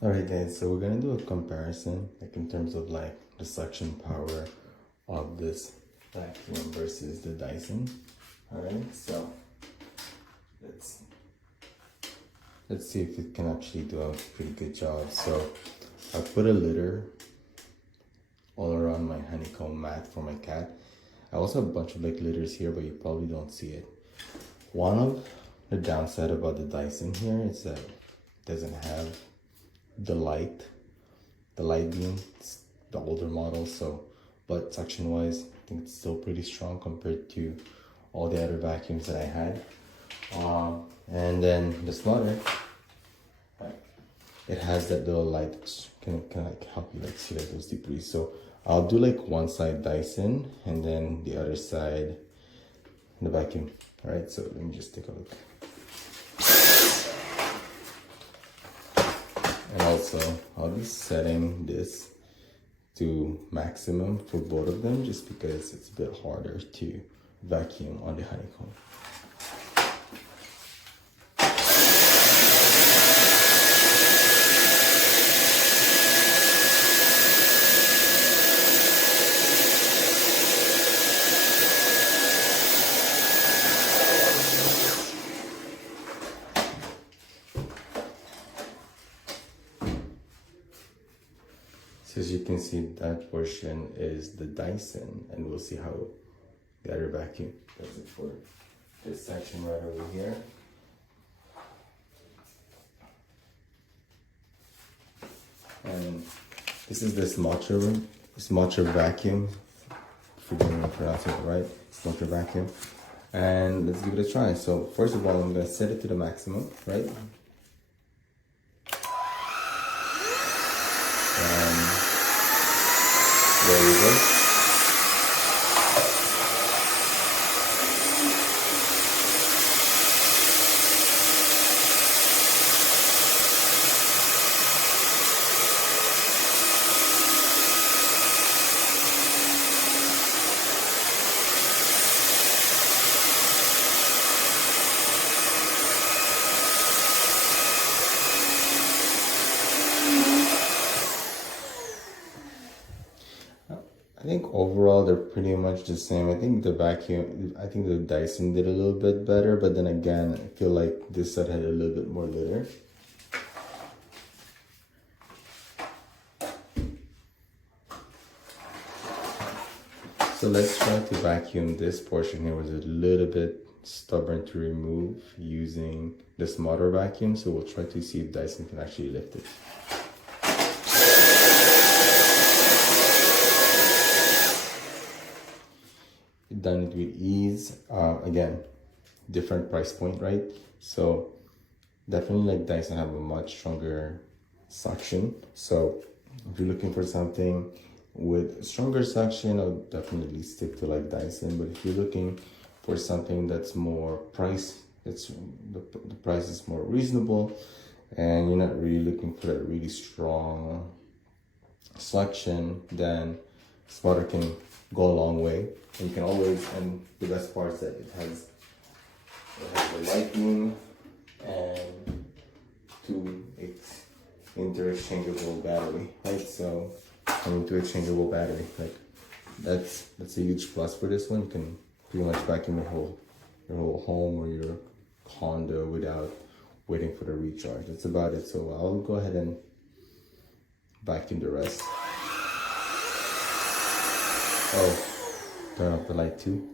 Alright guys, so we're gonna do a comparison, like in terms of like the suction power of this vacuum versus the Dyson. Alright, so let's see if it can actually do a pretty good job. So I put a litter all around my honeycomb mat for my cat. I also have a bunch of like litters here, but you probably don't see it. One of the downside about the Dyson here is that it doesn't have the light beam. It's the older model, so but suction wise I think it's still pretty strong compared to all the other vacuums that I had. And then the smaller, it has that little light which can like help you like see like those debris. So I'll do like one side Dyson and then the other side the vacuum. All right, so let me just take a look. And also I'll be setting this to maximum for both of them just because it's a bit harder to vacuum on the honeycomb. So as you can see, that portion is the Dyson, and we'll see how the other vacuum does it for this section right over here. And this is the SMOTURE vacuum. Forgive me for pronouncing it right. SMOTURE vacuum. And let's give it a try. So first of all, I'm gonna set it to the maximum, right? There you go. I think overall they're pretty much the same. I think the Dyson did a little bit better, but then again, I feel like this set had a little bit more litter. So let's try to vacuum this portion here, was a little bit stubborn to remove using the SMOTURE vacuum. So we'll try to see if Dyson can actually lift it. Done it with ease. Again, different price point, right? So definitely like Dyson have a much stronger suction. So if you're looking for something with stronger suction, I'll definitely stick to like Dyson. But if you're looking for something that's more price, the price is more reasonable, and you're not really looking for that really strong suction, then SMOTURE can go a long way. And you can always, and the best part is that it has the lightning and two interchangeable battery, right? So two exchangeable battery, like that's a huge plus for this one. You can pretty much vacuum your whole home or your condo without waiting for the recharge. That's about it. So I'll go ahead and vacuum the rest. Oh, turn off the light too.